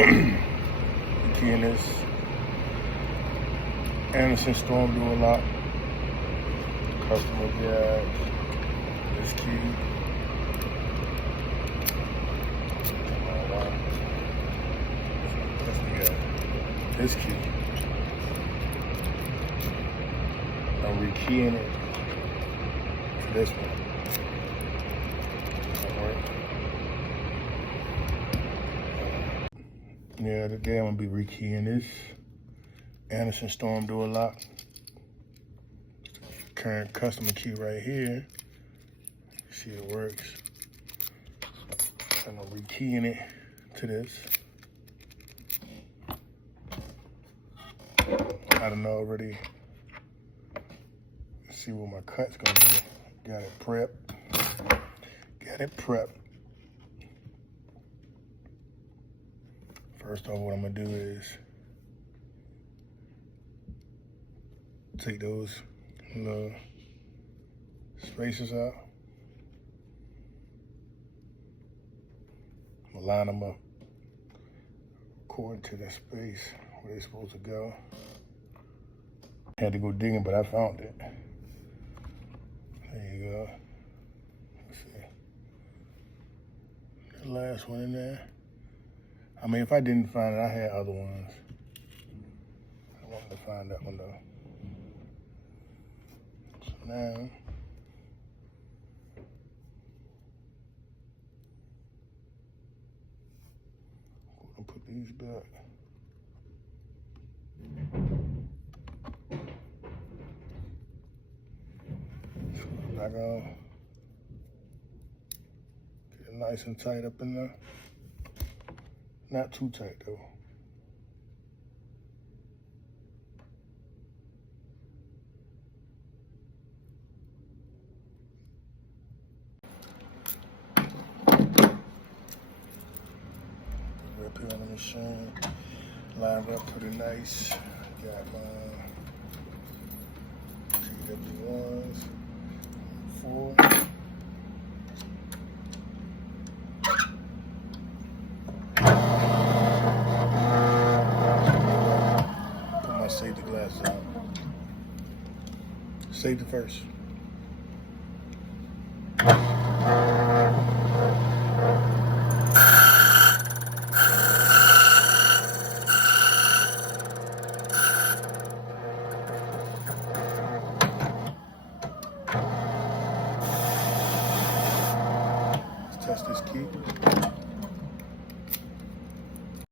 Rekeying this. Anderson Storm do a lot. Customer gas. This key. This key. I'm rekeying it to this one. Yeah, today I'm gonna be rekeying this. Anderson Storm do a lot. Current customer key right here. See it works. I'm gonna rekeying it to this. I don't know already. See what my cut's gonna be. Got it prepped. Got it prepped. First off, what I'm gonna do is take those little spaces out. I'm gonna line them up according to the space where they're supposed to go. Had to go digging, but I found it. There you go. Let's see. The last one in there. I mean, if I didn't find it, I had other ones. I wanted to find that one though. So now, I'm gonna put these back. Back on. Get it nice and tight up in there. Not too tight though. Rip here on the machine. Line up pretty nice. Got my TW1s. 4. Put my safety glasses on. Safety first. Test this key.